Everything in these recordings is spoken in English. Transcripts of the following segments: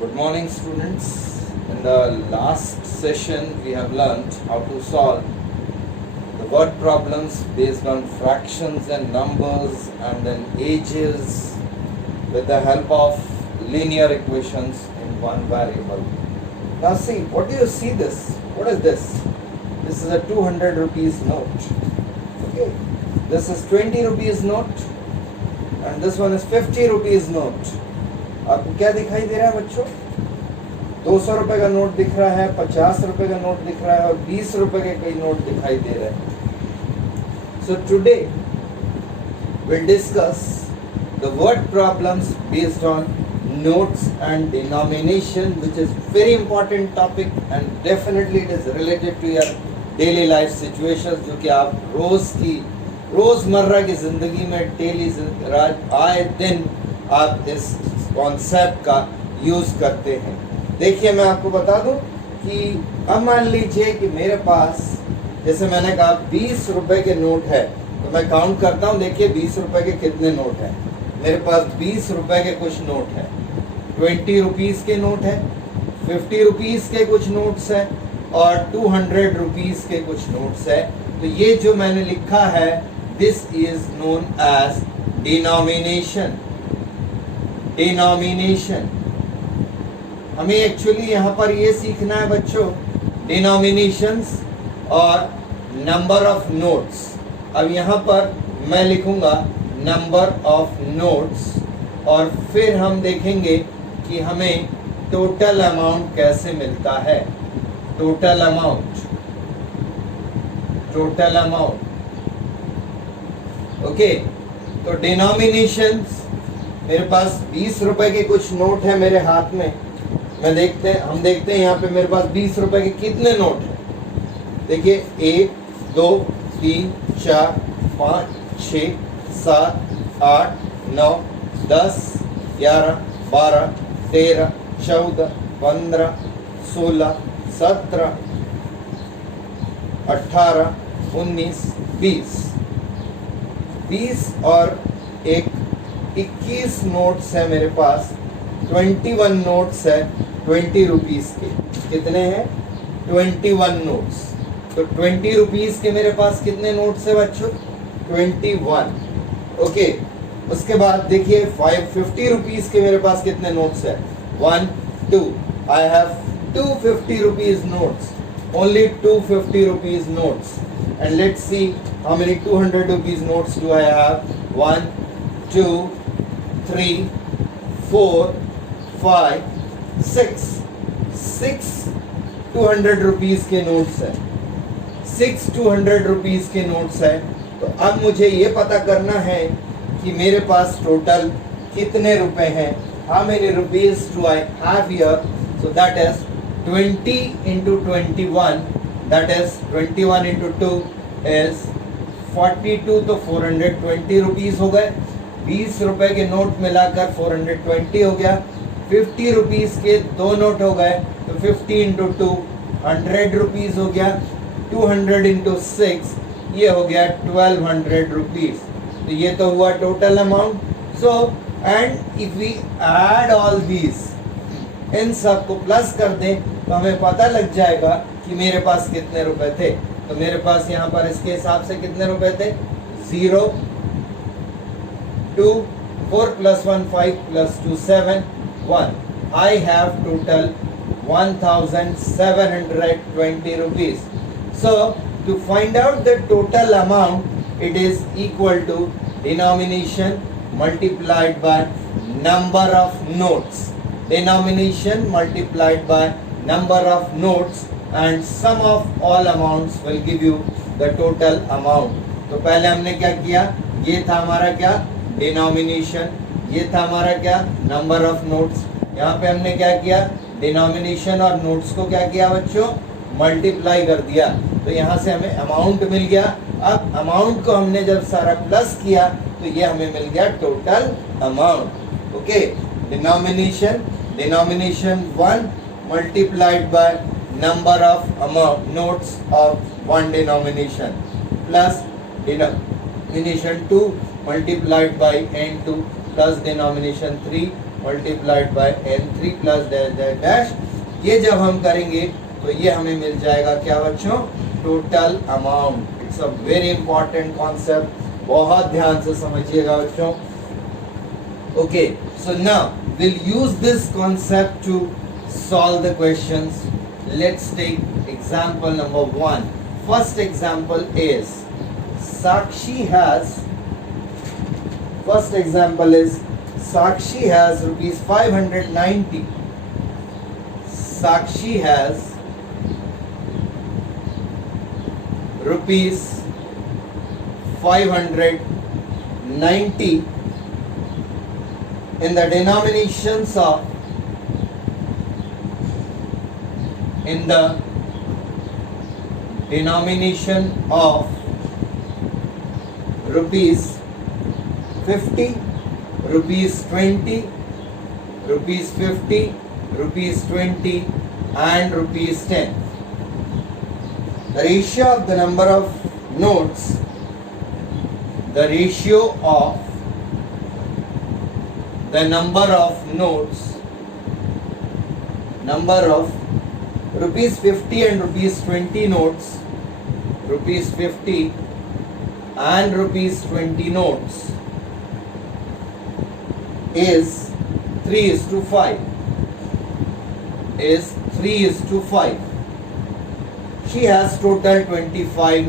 Good morning, students. In the last session, we have learnt how to solve the word problems based on fractions and numbers and then ages with the help of linear equations in one variable. Now see, what do you see this? What is this? This is a 200 rupees note. Okay. This is 20 rupees note and this one is 50 rupees note. आपको क्या दिखाई दे रहा है बच्चों? 200 रुपए का note दिख रहा है, 50 रुपए का नोट दिख रहा है और 20 रुपए के कई नोट दिखाई दे रहे हैं. So today we'll discuss the word problems based on notes and denomination, which is very important topic and definitely it is related to your daily life situations जो कि आप रोजमर्रा की जिंदगी में डेली आए दिन आप इस कॉन्सेप्ट का यूज करते हैं. देखिए मैं आपको बता दूं कि अब मान लीजिए कि मेरे पास जैसे मैंने कहा 20 रुपए के नोट है तो मैं काउंट करता हूं. देखिए 20 रुपए के कितने नोट हैं. मेरे पास 20 रुपए के कुछ नोट हैं, 20 रुपीस के नोट है, 50 रुपीस के कुछ नोट्स हैं और 200 रुपीस के कुछ नोट्स है. तो ये जो मैंने लिखा है this is known as denomination. Denomination हमें एक्चुअली यहाँ पर ये सीखना है बच्चों, डिनोमिनेशंस और नंबर ऑफ नोट्स. अब यहाँ पर मैं लिखूंगा नंबर ऑफ नोट्स और फिर हम देखेंगे कि हमें टोटल अमाउंट कैसे मिलता है. Total amount okay. तो डिनोमिनेशंस मेरे पास 20 रुपए के कुछ नोट है मेरे हाथ में. हम देखते हैं यहाँ पे मेरे पास 20 रुपए के कितने नोट हैं. देखिए 1 2 3 4 5 6 7 8 9 10 11 12 13 14 15 16 17 18 19 20 और एक 21 नोट्स है मेरे पास. 21 नोट्स है 20 रुपीस के. कितने हैं? 21 नोट्स. तो 20 रुपीस के मेरे पास कितने नोट्स है बच्चों? 21. ओके. उसके बाद देखिए 50 रुपीस के मेरे पास कितने नोट्स है? 1 2. I have 250 rupees notes. Only 250 rupees notes. And let's see how many 200 rupees notes do I have. 1 2 3 4 5 6 200 rupees के नोट्स है. 6 200 रुपीस के नोट्स है. तो अब मुझे ये पता करना है कि मेरे पास टोटल कितने रुपए हैं. How many rupees do I have here? So that is 20 into 21, that is 21 into 2 is 42. तो 420 रुपीस हो गए. 20 रुपए के नोट मिलाकर 420 हो गया. 50 रुपीस के 2 नोट हो गए तो 50 into 2 100 रुपीस हो गया. 200 into 6 ये हो गया 1200 रुपीस. तो ये तो हुआ total amount. So and if we add all these, इन सब को प्लस कर दें तो हमें पता लग जाएगा कि मेरे पास कितने रुपए थे. तो मेरे पास यहाँ पर इसके हिसाब से कितने रुपए थे? 0 2 4 plus 1 5 plus 2 7 1. I have total 1720 rupees. So to find out the total amount, it is equal to denomination multiplied by number of notes. Denomination multiplied by number of notes and sum of all amounts will give you the total amount. तो पहले हमने क्या किया? ये था हमारा क्या? Denomination. ये था हमारा क्या? Number of notes. यहाँ पे हमने क्या किया? डिनोमिनेशन और नोट्स को क्या किया बच्चों? मल्टीप्लाई कर दिया. तो यहाँ से हमें अमाउंट मिल गया. अब अमाउंट को हमने जब सारा प्लस किया तो ये हमें मिल गया total amount. Okay. Denomination 1 multiplied by number of notes of one denomination plus denomination 2 multiplied by n2 plus denomination 3 multiplied by n3 plus dash dash dash. ये जब हम करेंगे तो ये हमें मिल जाएगा क्या बच्चों, total amount. It's a very important concept, बहुत ध्यान से समझिएगा बच्चों। Okay, so now we'll use this concept to solve the questions. Let's take example number 1. First example is Sakshi has rupees 590. Sakshi has rupees 590 in the denominations of rupees 50, rupees 20, rupees 50, rupees 20 and rupees 10. The ratio of the number of notes, number of rupees 50 and rupees 20 notes, rupees 50 and rupees 20 notes is 3:5. She has total 25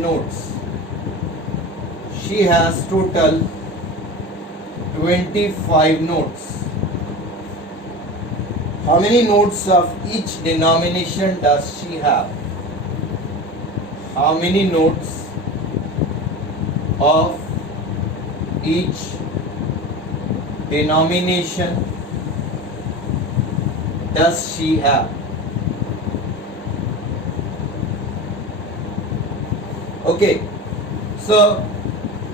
notes. How many notes of each denomination does she have? How many notes of each denomination does she have? Okay, so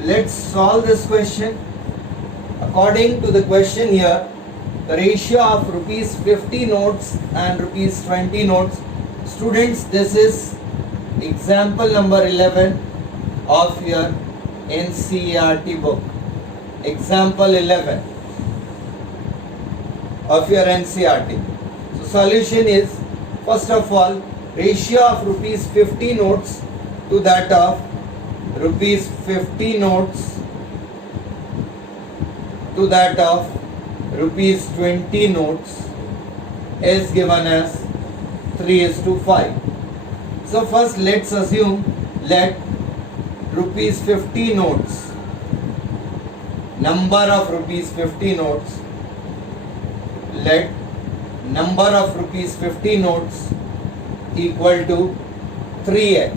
let's solve this question. According to the question here, the ratio of rupees 50 notes and rupees 20 notes. Students, this is example number 11 of your NCERT book. Example 11 of your NCERT. So solution is, first of all, ratio of rupees 50 notes to that of rupees 50 notes to that of rupees 20 notes is given as 3:5. So first let's assume, let rupees 50 notes, number of rupees 50 notes, let number of rupees 50 notes equal to 3x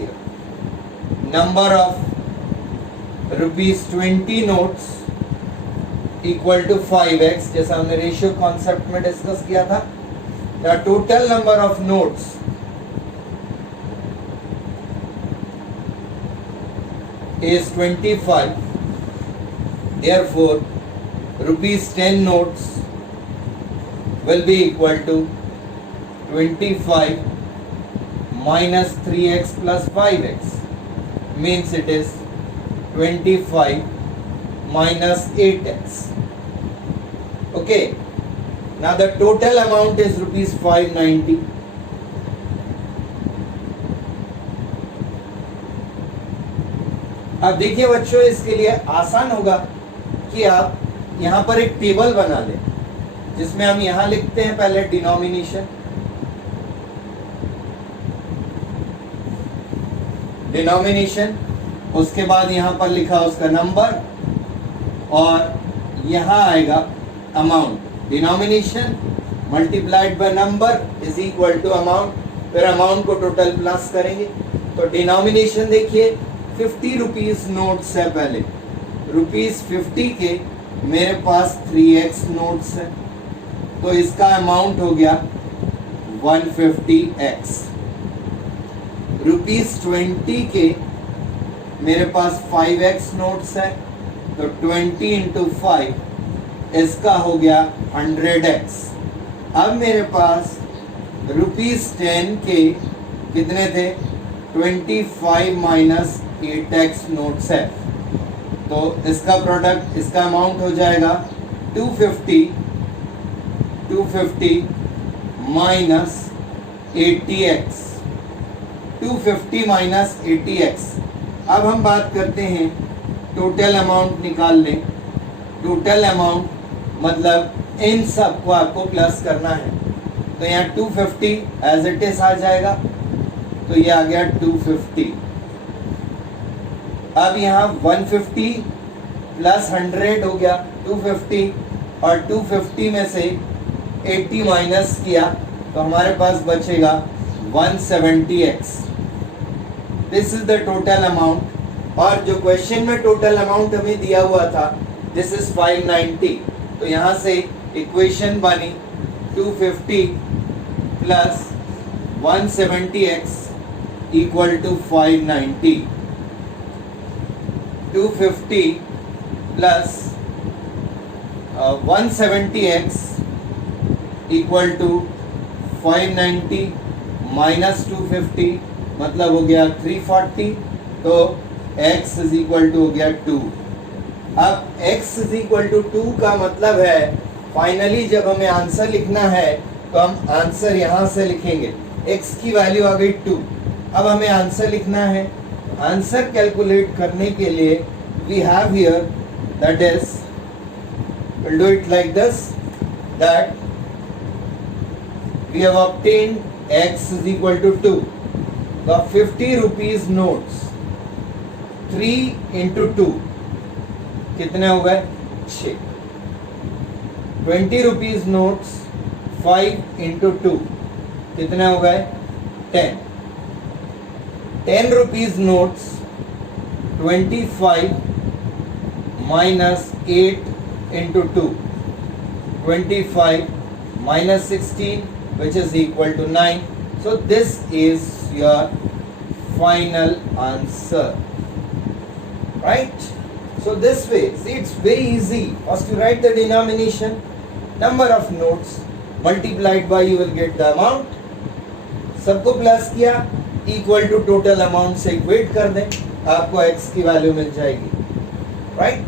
here. Number of rupees 20 notes equal to 5x, जैसा हमने ratio concept में discuss किया था. The total number of notes is 25. Therefore, rupees 10 notes will be equal to 25 minus 3x plus 5x, means it is 25 minus 8x. Okay, now the total amount is rupees 590. अब देखिए बच्चों, इसके लिए आसान होगा कि आप यहाँ पर एक टेबल बना लें, जिसमें हम यहाँ लिखते हैं पहले डिनोमिनेशन, उसके बाद यहाँ पर लिखा उसका नंबर, और यहाँ आएगा amount. Denomination multiplied by number is equal to amount. फिर अमाउंट को टोटल प्लस करेंगे. तो डिनोमिनेशन देखिए, 50 रुपीज नोट्स है. पहले रुपीज 50 के मेरे पास 3x नोट्स है, तो इसका अमाउंट हो गया 150x. रुपीज 20 के मेरे पास 5x नोट्स है, तो 20 इंटू 5 इसका हो गया 100x. अब मेरे पास रुपीज 10 के कितने थे, 25 माइनस 8x नोट्स है, तो इसका प्रोडक्ट, इसका अमाउंट हो जाएगा 250 माइनस 80x, 250 माइनस 80x। अब हम बात करते हैं टोटल अमाउंट निकाल लें। टोटल अमाउंट मतलब इन सब को आपको प्लस करना है, तो यहाँ 250 एज इट इज आ जाएगा, तो ये आ गया 250। अब यहाँ 150 प्लस 100 हो गया 250, और 250 में से 80 माइनस किया तो हमारे पास बचेगा 170x। This is the total amount. और जो क्वेश्चन में टोटल अमाउंट हमें दिया हुआ था दिस इज 590, तो यहाँ से इक्वेशन बनी 250 plus 170x equal to 590। 250 plus 170x equal to 590 minus 250 मतलब हो गया 340, तो x इज इक्वल टू हो गया 2। अब x इज इक्वल टू 2 का मतलब है फाइनली जब हमें आंसर लिखना है तो हम आंसर यहाँ से लिखेंगे, x की वैल्यू आ गई 2। अब हमें आंसर लिखना है। आंसर कैलकुलेट करने के लिए we have here that is, we'll do it like this, that we have obtained x is equal to 2. The 50 rupees notes 3 into 2 कितने हो गए 6। 20 rupees notes 5 into 2 कितने हो गए 10। 10 rupees notes 25 minus 8 into 2, 25 minus 16 which is equal to 9. So this is your final answer, right? So this way, see, it's very easy. First you write the denomination, number of notes, multiplied by you will get the amount. सबको plus किया, equal to total amount से equate कर दें, आपको x की value मिल जाएगी, right?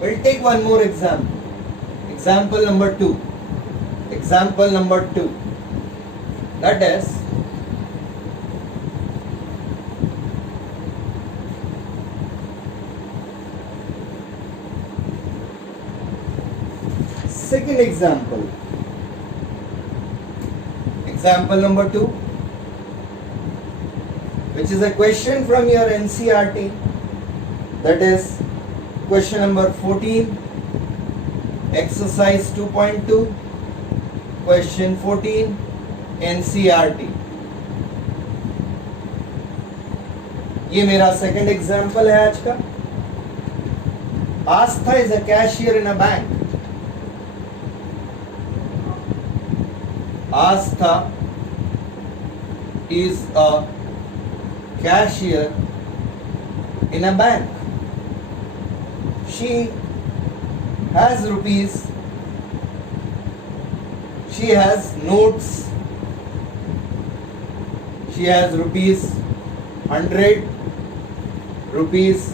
We'll take one more example. Example number 2. Example number 2. That is, second example. Example number 2, which is a question from your NCERT. That is question number 14, exercise 2.2, question 14, NCERT. ये मेरा second example है आज का। Aastha is a cashier in a bank. Aastha is a cashier in a bank. She has rupees, she has notes, she has rupees 100, rupees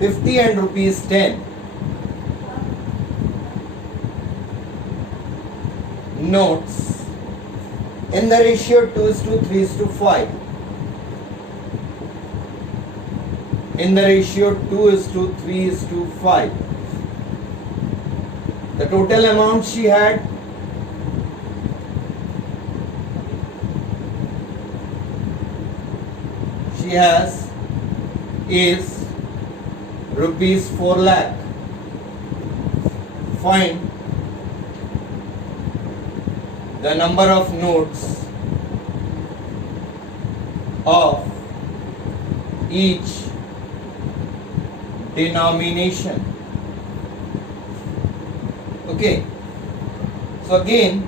50 and rupees 10 notes in the ratio 2:3:5. In the ratio 2:3:5. The total amount she has is rupees 4 lakh. Find the number of notes of each denomination. Okay, so again,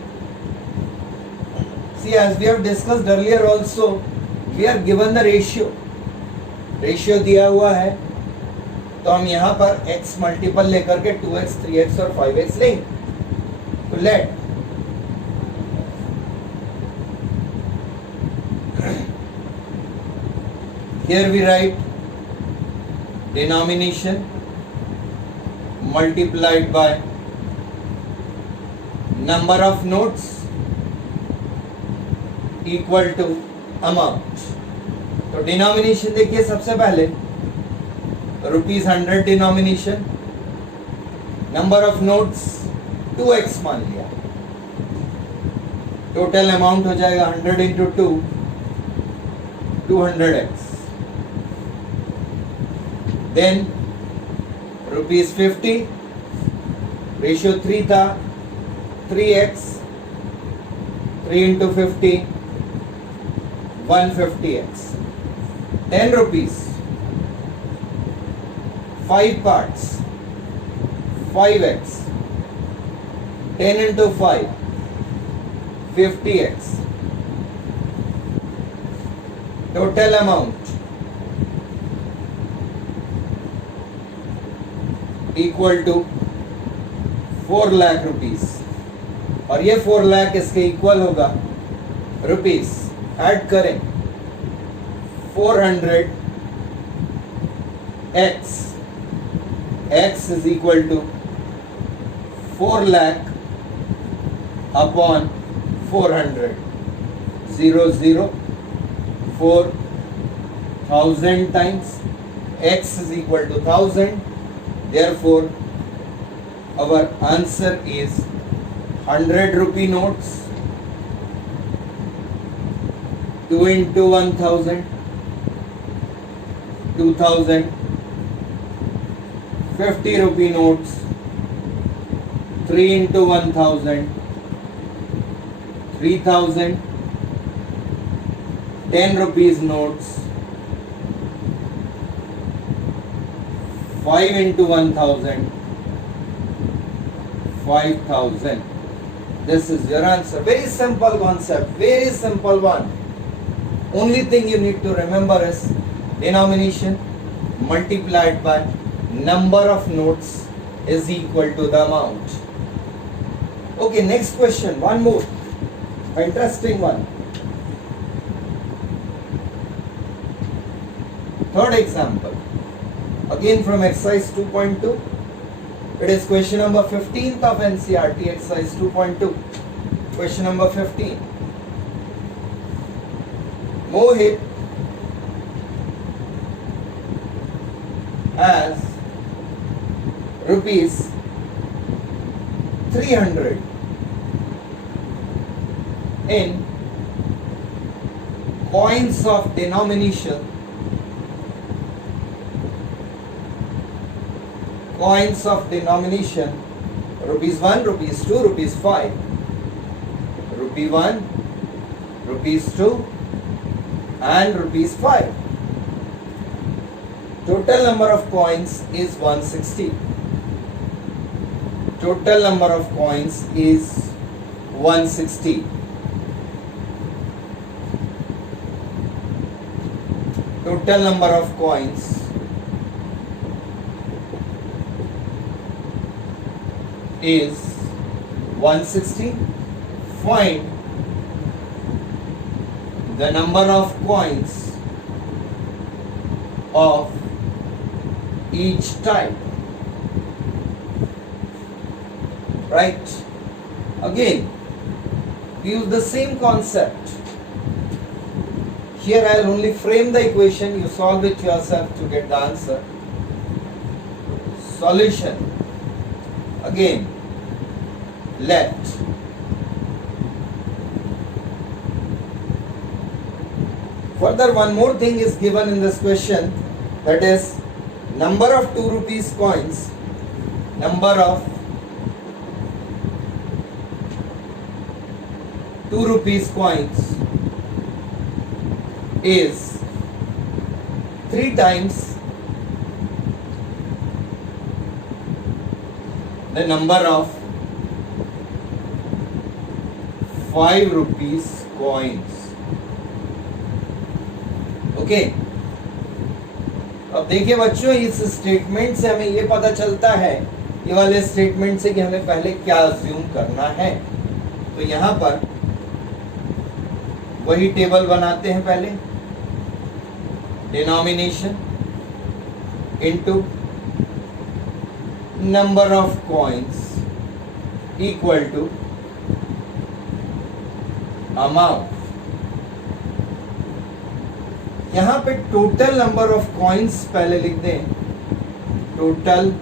see, as we have discussed earlier also, we are given the ratio दिया हुआ है, तो हम यहाँ पर x multiple लेकर के 2x 3x और 5x लेंगे। तो let here we write denomination multiplied by number of notes equal to amount. तो डिनोमिनेशन देखिए, सबसे पहले ₹100 denomination, number of notes 2x मान लिया, टोटल अमाउंट हो जाएगा 100 इंटू 2 200x। देन ₹50, रेशियो 3 था, 3x, 3 into 50 150x। 10 rupees, 5 parts, 5x, 10 into 5 50x। total amount equal to 4 lakh rupees, और ये 4 लाख इसके इक्वल होगा रुपीस। ऐड करें 400 x, x is equal to 4 lakh upon 400, 0 0 4,000 times x is equal to 1000. Therefore our answer is 100 rupee notes, 2 into 1000, 2000, 50 rupee notes, 3 into 1000, 3000, 10 rupees notes, 5 into 1000, 5000. This is your answer. Very simple concept, very simple one. Only thing you need to remember is denomination multiplied by number of notes is equal to the amount. Okay, next question, one more interesting one. Third example, again from exercise 2.2. It is question number 15th of NCERT, exercise 2.2. Question number 15. Mohit has rupees 300 in coins of denomination rupees 1, rupees 2, rupees 5. Rupee 1, rupees 2 and rupees 5. Total number of coins is 160. Total number of coins is 160. Total number of coins is 160. Find the number of coins of each type. Right? Again, we use the same concept. Here I will only frame the equation, you solve it yourself to get the answer. Solution. Again, let further one more thing is given in this question, that is number of 2 rupees coins, number of 2 rupees coins is 3 times the number of 5 rupees coins. Okay, अब देखिए बच्चों, इस statement से हमें ये पता चलता है, ये वाले स्टेटमेंट से, कि हमें पहले क्या अज्यूम करना है। तो यहां पर वही टेबल बनाते हैं, पहले denomination into number of coins equal to amount, यहां पे टोटल नंबर ऑफ कॉइन्स पहले लिख दें, total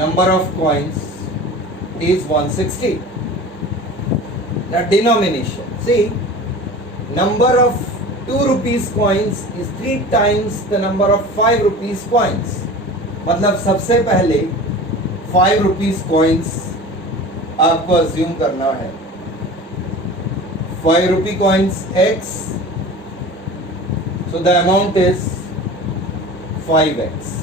number of coins is 160. Now denomination, see, number of 2 rupees coins is 3 times the number of 5 rupees coins. मतलब सबसे पहले 5 rupees coins आपको assume करना है. 5 rupee coins x, so the amount is 5x.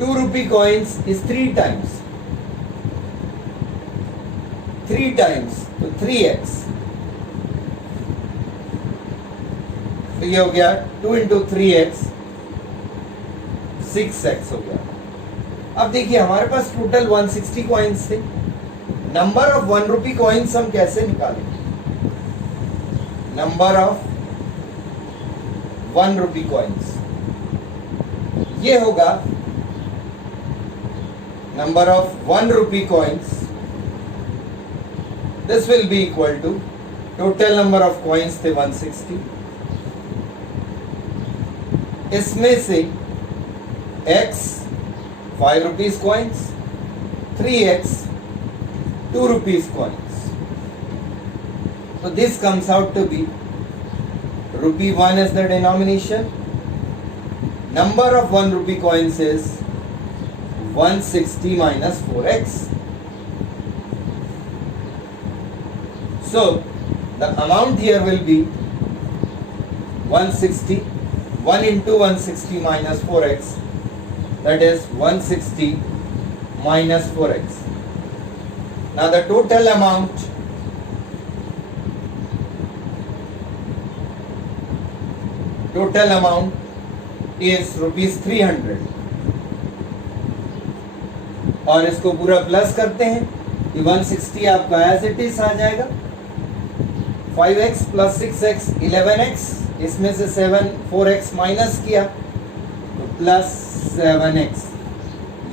2 rupee coins is 3 times, 3 times तो 3x, तो ये हो गया 2 into 3x 6x हो गया. अब देखिए हमारे पास टोटल 160 कॉइन्स थे. नंबर ऑफ 1 रुपी कॉइन्स हम कैसे निकालेंगे? नंबर ऑफ 1 रुपी कॉइन्स ये होगा number of 1 rupee coins, this will be equal to total number of coins थे 160, इसमें से x 5 rupees coins, 3x 2 rupees coins, so this comes out to be rupee 1 is the denomination. Number of 1 rupee coins is 160 minus 4x. So the amount here will be 160, 1 into 160 minus 4x, that is 160 minus 4x. Now the total amount is rupees 300. और इसको पूरा plus करते हैं, 160 आपका as it is आ जाएगा. 5x plus 6x 11x, इसमें से 4x minus किया तो प्लस 7x.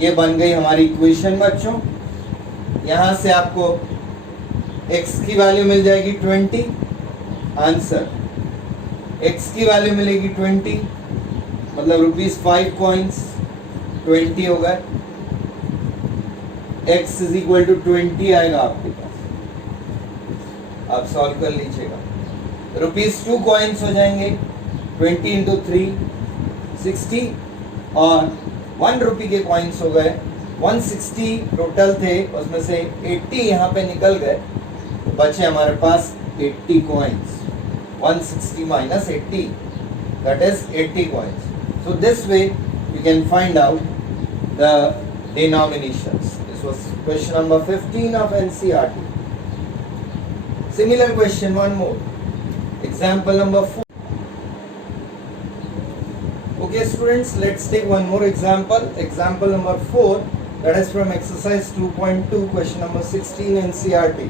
ये बन गई हमारी इक्वेशन बच्चों. यहाँ से आपको x की वैल्यू मिल जाएगी 20, आंसर x की वैल्यू मिलेगी 20, मतलब रुपीज 5 कॉइन्स 20 होगा. x इज इक्वल टू 20 आएगा आपके पास, आप सॉल्व कर लीजिएगा. रुपीज 2 कॉइन्स हो जाएंगे, 20 इंटू 3 60, और 1 रुपी के कॉइन्स हो गए 160 टोटल थे, उसमें से 80 यहाँ पे निकल गए, तो बचे हमारे पास 80 coins. 160 minus 80, that is 80 coins. So this way you can find out the denominations. This was question number 15 of NCERT. Similar question, one more. Example number 4. Okay students, let's take one more example. Example number 4, that is from exercise 2.2, question number 16 NCERT.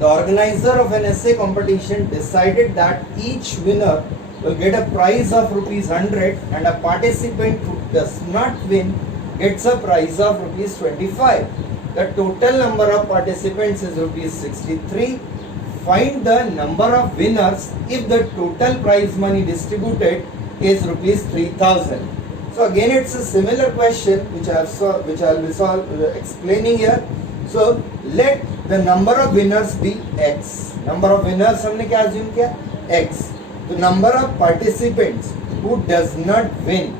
The organizer of an essay competition decided that each winner will get a prize of rupees 100 and a participant who does not win gets a prize of rupees 25. The total number of participants is rupees 63. Find the number of winners if the total prize money distributed is rupees 3000. So again it's a similar question which I will be explaining here. So let the number of winners be x. Number of winners हमने क्या assume किया? x. तो number of participants who does not win,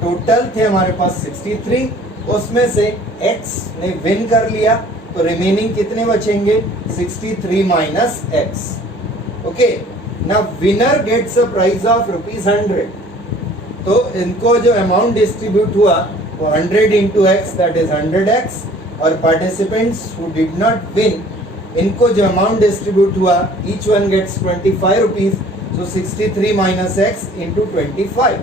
total थे हमारे पास 63, उसमें से x ने win कर लिया, तो remaining कितने बचेंगे? 63 minus x. Okay. Now winner gets a prize of rupees 100. तो इनको जो amount distribute हुआ वो 100 into x, that is 100x. और participants who did not win, इनको जो amount distribute हुआ, each one gets 25 rupees. So 63 minus x into 25.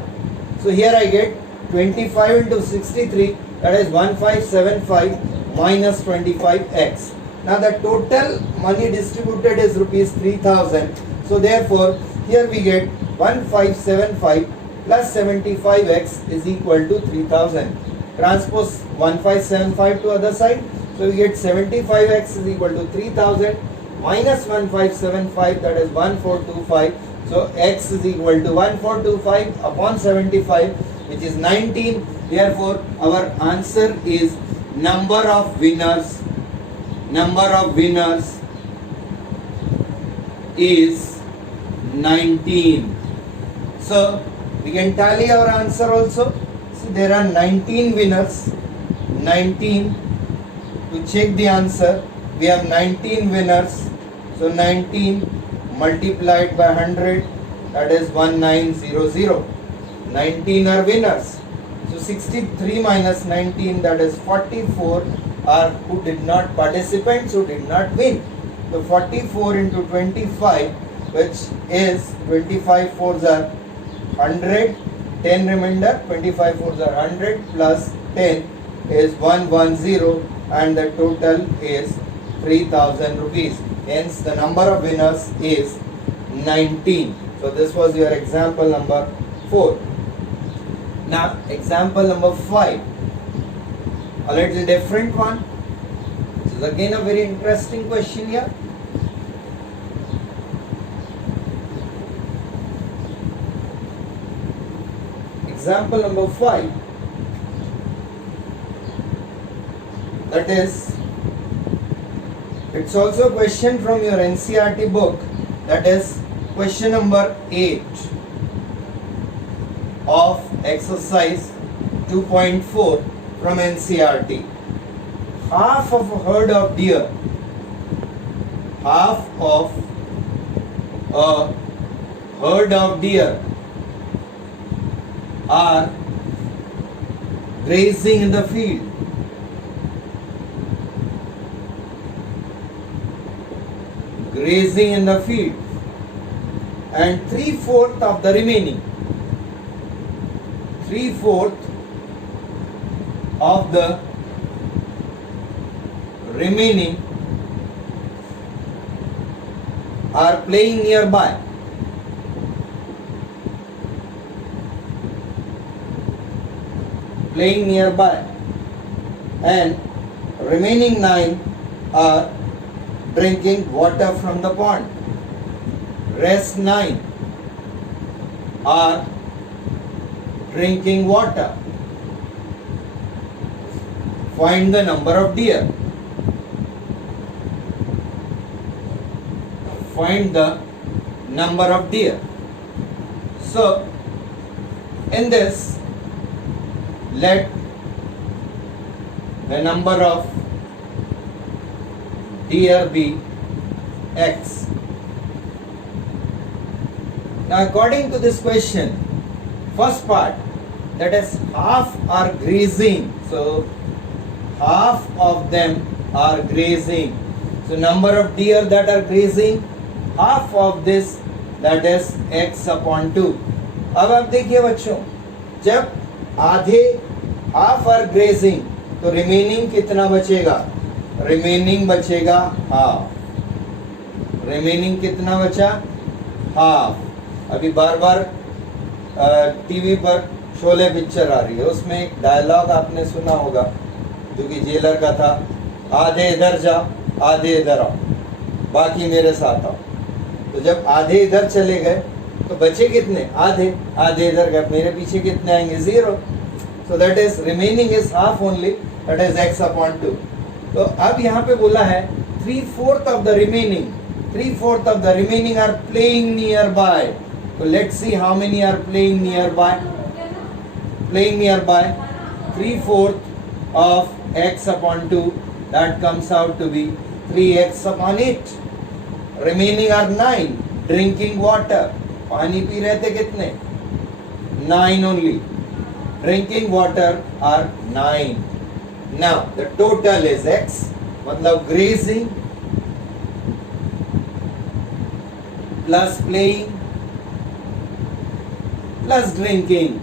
So here I get 25 into 63, that is 1575 minus 25x. Now the total money distributed is rupees 3000. So therefore here we get 1575 plus 75x is equal to 3000. Transpose 1575 to other side, So we get 75x is equal to 3000 minus 1575, that is 1425. So x is equal to 1425 upon 75, which is 19. Therefore our answer is number of winners is 19. So we can tally our answer also. So there are 19 winners. 19, to check the answer, we have 19 winners. So 19 multiplied by 100, that is 1900. 19 are winners. So 63 minus 19, that is 44, are who did not, participants who did not win. So 44 into 25, which is 25 fours are 100, 10 remainder, 25 fours are 100 plus 10 is 110, and the total is 3000 rupees. Hence the number of winners is 19. So this was your example number 4. Now example number 5, a little different one. This is again a very interesting question here. Example number 5, that is, it's also a question from your NCERT book, that is question number 8 of exercise 2.4 from NCERT. Half of a herd of deer, half of a herd of deer are grazing in the field. Grazing in the field, and 3/4 of the remaining, 3/4 of the remaining are playing nearby. Playing nearby, and remaining 9 are drinking water from the pond. Rest 9 are drinking water. Find the number of deer. Find the number of deer. So in this, let the number of deer be x. Now according to this question, first part, that is half are grazing. So half of them are grazing. So number of deer that are grazing, half of this, that is x upon 2. अब आप देखिए बच्चों, जब आधे half are grazing, तो remaining कितना बचेगा? Remaining बचेगा हाफ. रिमेनिंग कितना बचा? हाफ. अभी बार बार टीवी पर शोले पिक्चर आ रही है, उसमें एक डायलॉग आपने सुना होगा जो कि जेलर का था, आधे इधर जाओ आधे इधर आओ, बाकी मेरे साथ आओ. तो जब आधे इधर चले गए तो बचे कितने? आधे. आधे इधर गए, मेरे पीछे कितने आएंगे? 0. So that is remaining is half only, that is x upon 2. तो अब यहाँ पे बोला है 3/4 of the remaining, 3/4 of the remaining are playing nearby. तो let's see how many are playing nearby. Playing nearby 3/4 of x upon 2, that comes out to be 3x upon 8. Remaining are 9 drinking water. पानी P रहे थे कितने? 9 only. Drinking water are 9. Now the total is x, मतलब grazing plus playing plus drinking,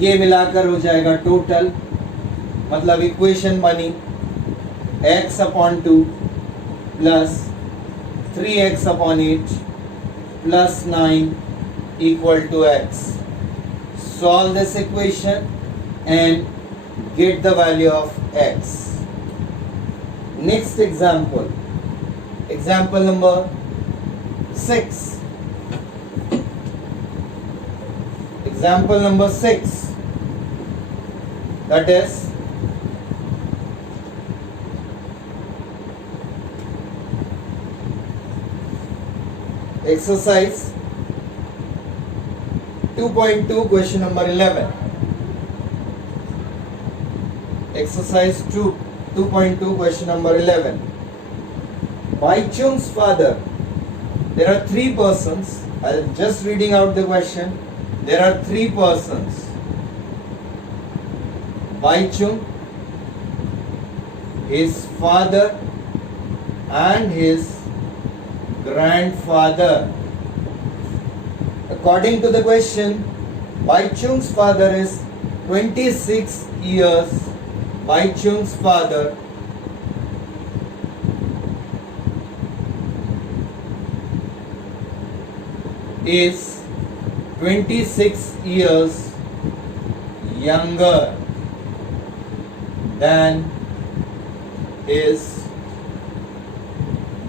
ये मिलाकर हो जाएगा total. मतलब इक्वेशन बनी x upon 2 plus 3x upon 8 plus 9 equal to x. Solve this equation and get the value of x. Next example. Example number 6. Example number 6. That is exercise 2.2 question number 11. Exercise 2.2 question number 11. Bai Chung's father. There are 3 persons. I am just reading out the question. There are 3 persons. Bai Chung, his father and his grandfather. According to the question, Bai Chung's father is 26 years. Bai Chung's father is 26 years younger than his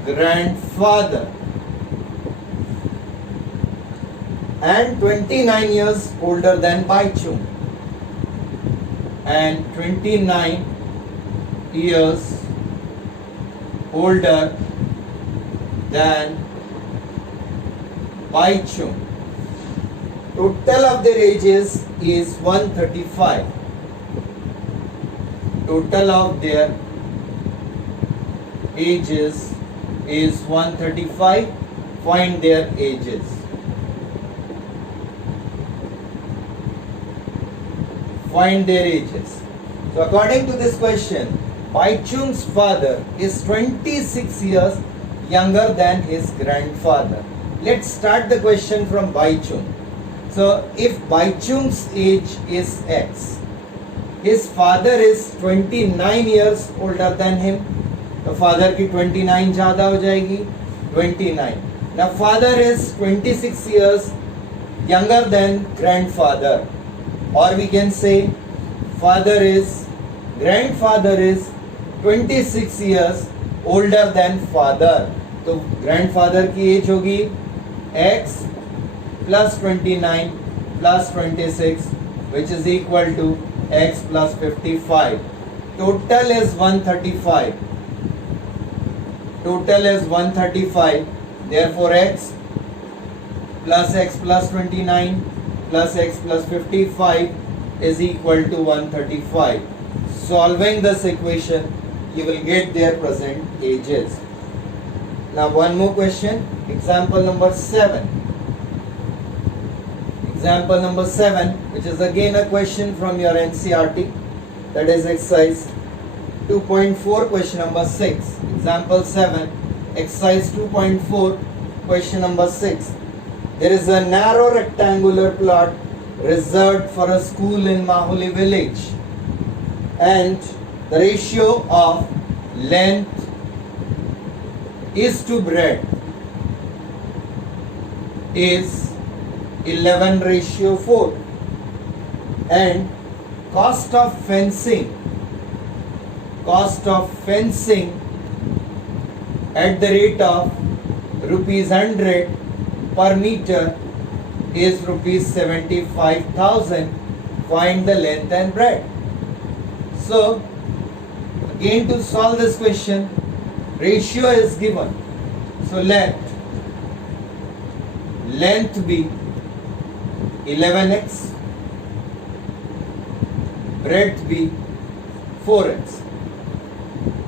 grandfather and 29 years older than Bai Chung and 29 years older than Bai Chung. Total of their ages is 135. Total of their ages is 135. Find their ages. Find their ages. So according to this question, Bai Chung's father is 26 years younger than his grandfather. Let's start the question from Bai Chung. So if Bai Chung's age is x, his father is 29 years older than him, तो father की 29 ज़्यादा हो जाएगी 29. Now father is 26 years younger than grandfather, or we can say grandfather is 26 years older than father. तो grandfather की age होगी x plus 29 plus 26, which is equal to x plus 55. Total is 135. Total is 135. Therefore x plus 29 plus x plus 55 is equal to 135. Solving this equation, you will get their present ages. Now one more question. Example number 7. Example number 7, which is again a question from your NCERT, that is exercise 2.4 question number 6. Example 7, exercise 2.4 question number 6. There is a narrow rectangular plot reserved for a school in Mahuli village, and the ratio of length is to breadth is 11:4, and cost of fencing at the rate of rupees 100 per meter is rupees 75,000. Find the length and breadth. So again, to solve this question, ratio is given. So let length be 11x, breadth be 4x.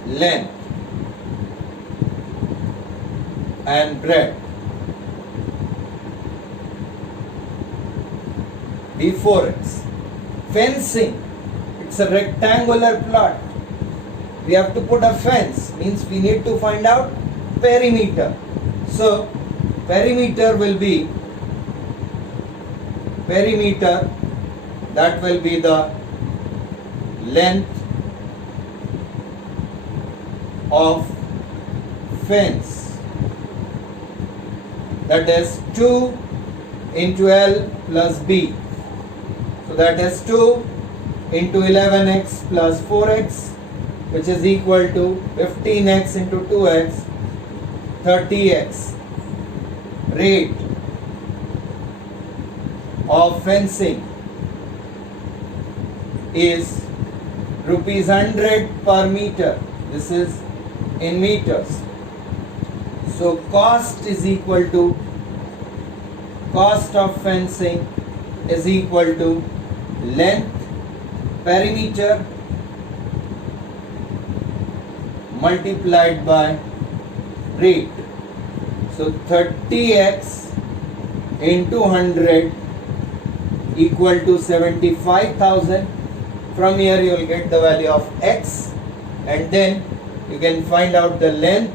Length and breadth be 4x. Fencing, it's a rectangular plot. We have to put a fence, means we need to find out perimeter. So perimeter will be that will be the length of fence, that is 2 into L plus B. So that is 2 into 11x plus 4x, which is equal to 15x into 2x, 30x. Rate of fencing is rupees 100 per meter. This is in meters. So cost is equal to, cost of fencing is equal to length, perimeter multiplied by rate. So 30x into 100 equal to 75,000. From here you will get the value of x, and then you can find out the length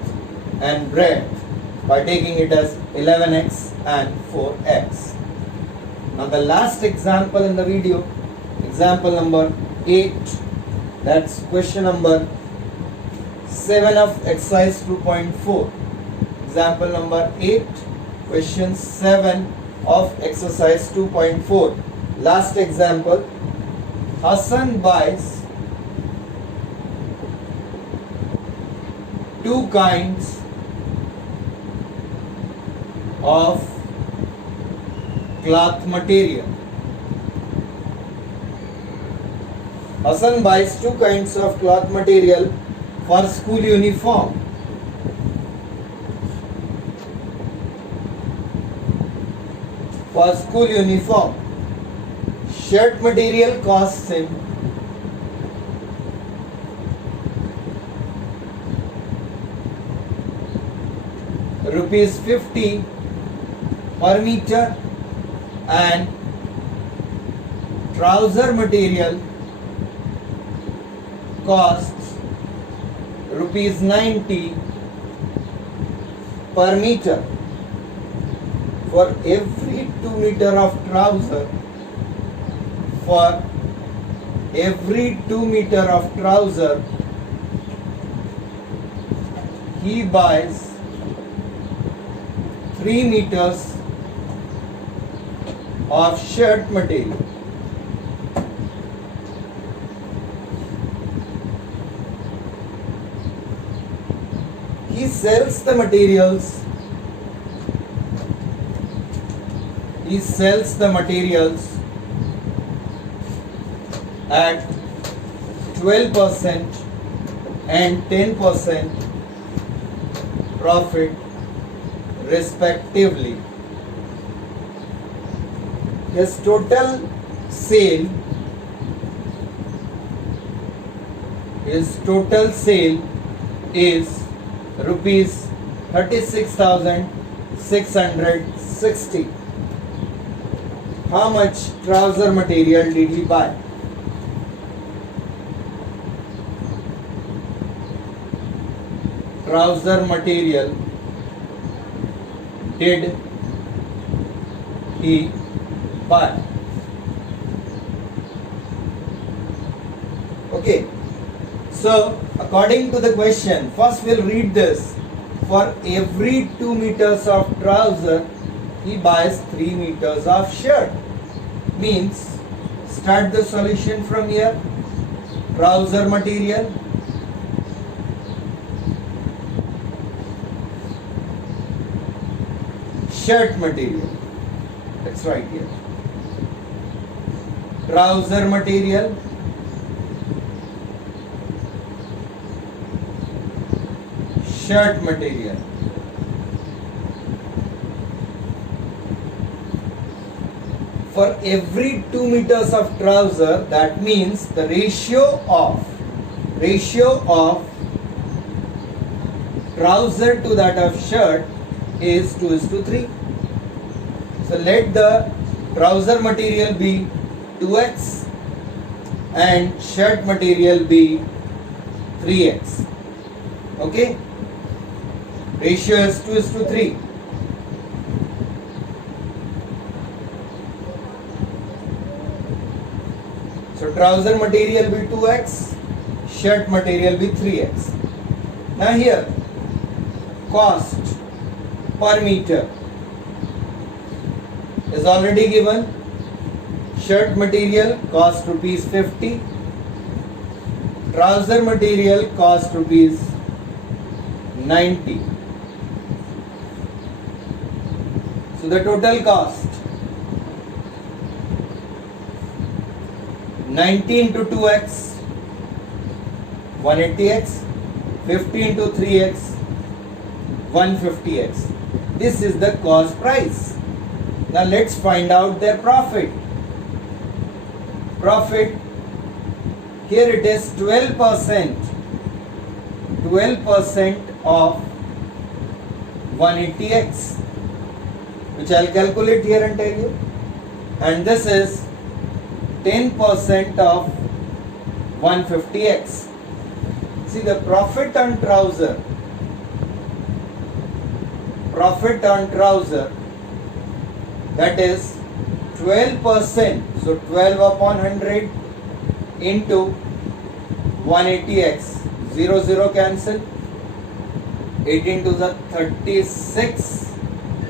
and breadth by taking it as 11x and 4x. Now the last example in the video, example number 8, that's question number 7 of exercise 2.4. Example number 8, question 7 of exercise 2.4. Last example, Hassan buys 2 kinds of cloth material. Hassan buys 2 kinds of cloth material for school uniform. For school uniform, shirt material costs him rupees 50 per meter, and trouser material costs rupees 90 per meter. For every 2 meter of trouser, for every 2 meter of trouser, he buys 3 meters of shirt material. He sells the materials. He sells the materials at 12% and 10% profit respectively. His total sale is rupees 36,660. How much trouser material did he buy? Trouser material did he buy? Okay, so according to the question, first we'll read this. For every 2 meters of trouser, he buys 3 meters of shirt. Means, start the solution from here. Trouser material, shirt material, that's right here. Trouser material, shirt material. For every 2 meters of trouser, that means the ratio of trouser to that of shirt is 2:3. So let the trouser material be 2x and shirt material be 3x. Okay, ratio is 2:3. So trouser material be 2x, shirt material be 3x. Now here, cost per meter is already given. shirt material cost rupees 50, trouser material cost rupees 90. So the total cost 90 into 2x 180x, 50 into 3x 150x. This is the cost price. Now let's find out their profit. Profit, here it is 12% of 180x, which I'll calculate here and tell you. And this is 10% of 150x. See, the profit on trouser, that is 12%. So 12 upon 100 into 180x. 0, 0 cancel. 18 to the 36.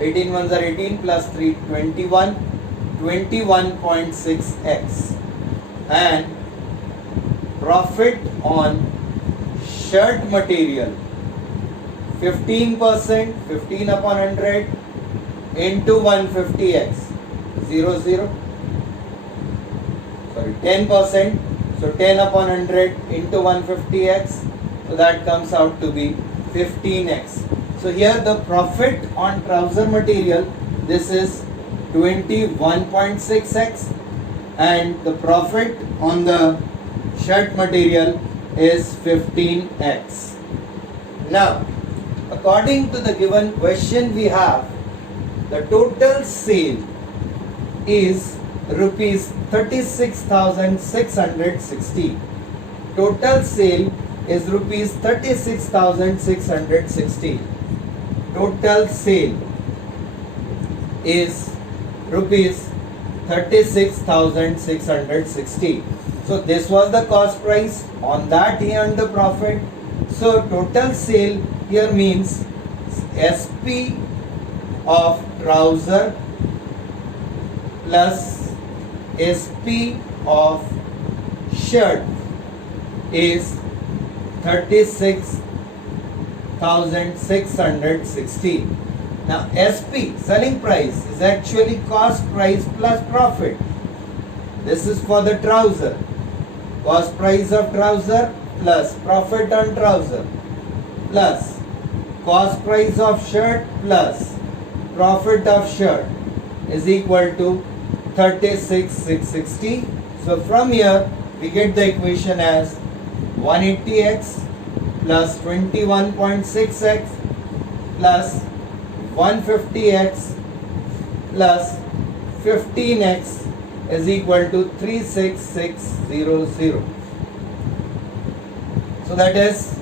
18 ones are 18 plus 3, 21. 21.6x. And profit on shirt material 15%, 15 upon 100 into 150x, 0, 0. Sorry, 10%, so 10 upon 100 into 150x, so that comes out to be 15x. So here the profit on trouser material, this is 21.6x, and the profit on the shirt material is 15x. Now, according to the given question, we have the total sale is rupees 36,660. Total sale is rupees 36,660. Total sale is rupees 36,660. So this was the cost price. On that he earned the profit. So total sale here means SP of trouser plus SP of shirt is 36,660. Now SP, selling price, is actually cost price plus profit. This is for the trouser. Cost price of trouser plus profit on trouser plus cost price of shirt plus profit of shirt is equal to 36,660. So from here we get the equation as 180x plus 21.6x plus 150x plus 15x is equal to 36600. So that is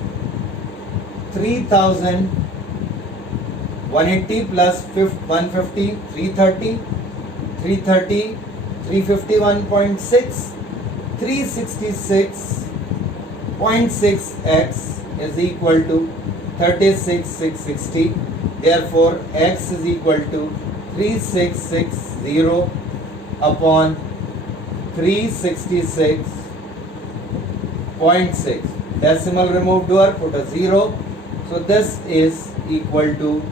3,180 plus 150, 330, 351.6, 366.6x is equal to 36,660. Therefore, x is equal to 3660 upon 366.6. Decimal removed here, put a 0. So this is equal to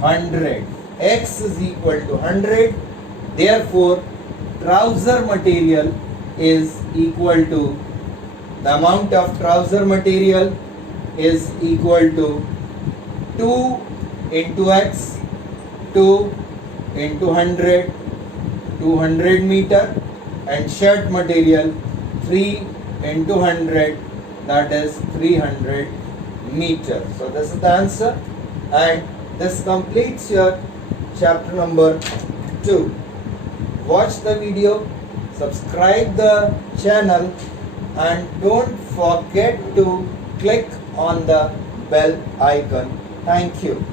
100. X is equal to 100. Therefore, trouser material is equal to, the amount of trouser material is equal to 2 into x, 2 into 100, 200 meter, and shirt material 3 into 100, that is 300 meter. So this is the answer, and this completes your chapter number 2. Watch the video, subscribe the channel, and don't forget to click on the bell icon. Thank you.